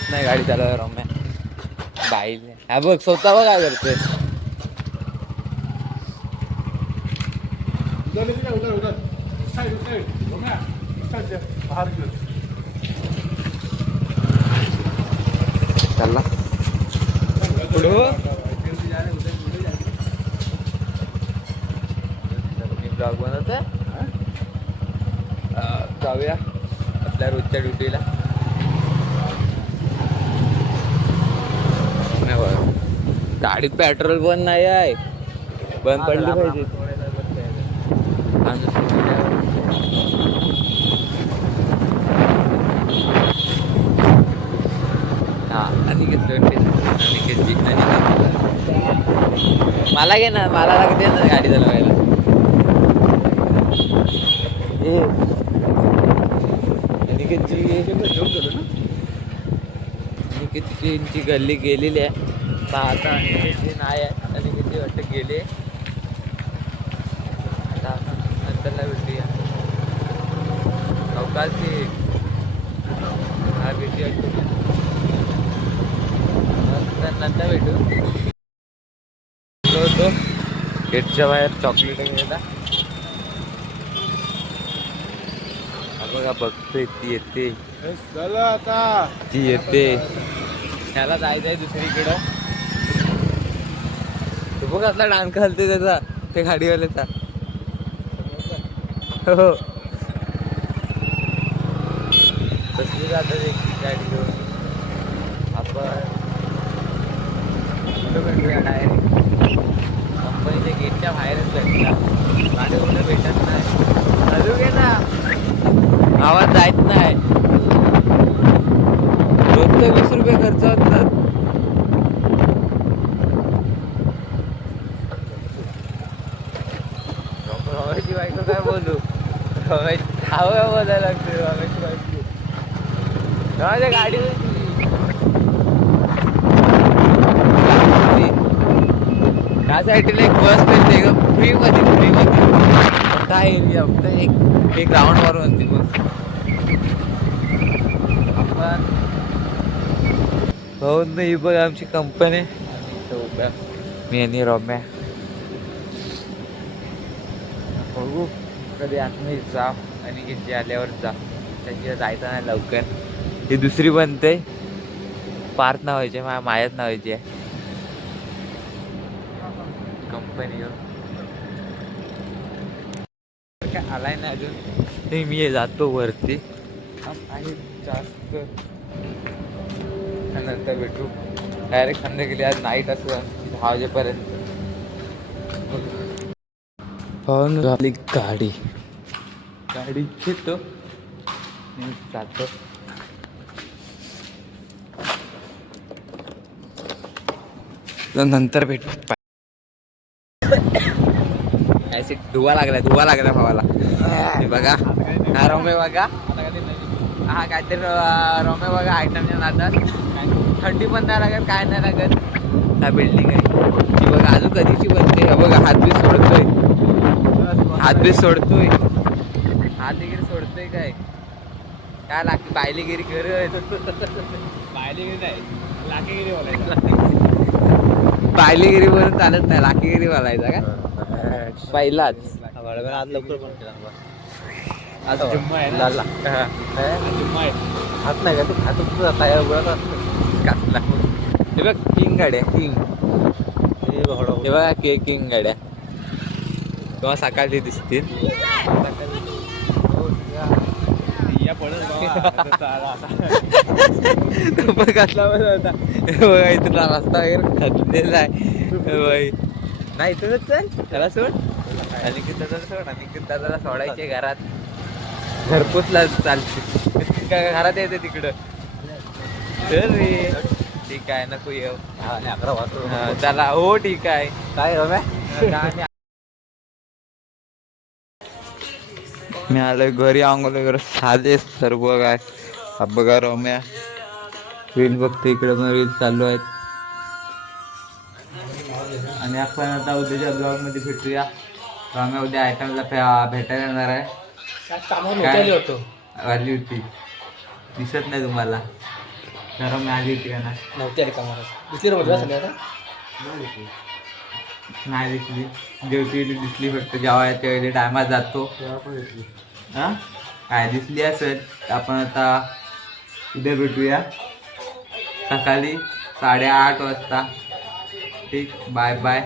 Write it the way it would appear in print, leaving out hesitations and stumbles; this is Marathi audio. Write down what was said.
येत नाही गाडी चालवायला रम्या बाईले. हा बघ स्वतः बघ काय करतोय. चालला ब्लॉग बनवतोय. जाऊया आपल्या रोजच्या ड्युटीला. गाडीत पेट्रोल पण नाही आहे. बंद पडली पाहिजे. हा अनिकेत मला घे ना, मला लागते ना गाडी चालवायला. अनिकेतची गल्ली गेलेली आहे. आता अनिकेतची नाही आहे. अनिकेतची वाटतं गेले. आता नंतरला भेटूया. अवकाशची हा भेटूया. नंतर भेटू. होतो गेटच्या बाहेर चॉकलेट घ्यायला. बघा बघतोय ती येते. आता ती येते. त्याला जायचं आहे दुसरीकडं. तो बघ असला डान्स घालते त्याचा, ते गाडीवाल्याचा. हो कसली जातात एक गाडी घेऊन. आपण कुठं भेटूया डायरेक्ट कंपनीच्या गेटच्या बाहेरच भेटला. गाडी कुठं भेटत नाही. चालू घे ना, आवाज जायत नाही. रोजचे 20 रुपये खर्च होतात. रमेशची बायको काय बोलू. रमेश हवा बोलायला लागते. रमेशची बायको माझ्या गाडीवर त्या साईडला एक बस मिळते ग फ्रीमध्ये. काय एरिया फक्त एक राऊंड मारून ती बस. आपण हो नाही बघ आमची कंपनी. मी आणि रम्या बघू कधी आतमध्ये जा. आणि जे आल्यावर जा. त्यांच्या जायचं नाही लवकर. ही दुसरी बनते. पार्थ नावायची मायाच नावायची आहे कंपनी. काय आलाय ना अजून. ते मी जातो वरती आणि जास्त नंतर भेटू. डायरेक्ट संध्या गेली. आज नाईट असं 10 वाजेपर्यंत. पाहून झाली गाडी घेतो जातो. नंतर भेटू. ऍसिड धुवा लागला भावाला. हे बघा हा रोमे बघा. हा काहीतरी रोमे बघा आयटमच्या नादात. थंडी पण नाही लागत काय नाही लागत. हा बिल्डिंग आहे ती बघा. अजून कधीची बनते. बघा हात बी सोडतोय. हात वगैरे सोडतोय. काय लागते बायलेगिरी करत. बायलेगिरी नाही लाकेगिरी बोलायचं. बायलेगिरी वरून चालत नाही. लाकेगिरी बोलायचा का पहिलाच. आज लवकर आज जुम्मा आहे ना. जुम्मा आहे. हात नाही का ते हात कसला. हे बघ किंग गाड्या. किंग हे बघा किंग गाड्या तेव्हा सकाळी दिसतील. कसला बरं होता बघा. तुला रस्ता वगैरे खदलेला आहे नाही. तुझंच चल त्याला सोड. अनिकेत दादाला सोड. अनिकेत दादाला सोडायचे घरात. घरपोचला चालते घरात येते तिकडं. चल रे ठीक आहे नको येऊ. 11 वाजता चला. हो ठीक आहे. काय मी आलोय घरी. आंघोळ वगैरे साधे सर्व काय. बघा रम्या रील बघते. इकडे पण रील चालू आहेत. आणि आपण आता उद्याच्या ब्लॉग मध्ये भेटूया. रम्या उद्या आयटमला भेटायला येणार आहे. काय आली होती दिसत नाही तुम्हाला. जरा मी आली होती का ना नव्हती आली कामाला दिसली ना म्हटलं आता नाही दिसली जेवती दिसली फक्त जेव्हा याच्या वेळी टायमात जातो हां काय दिसली असेल आपण आता उद्या भेटूया सकाळी 8:30 वाजता ठीक बाय बाय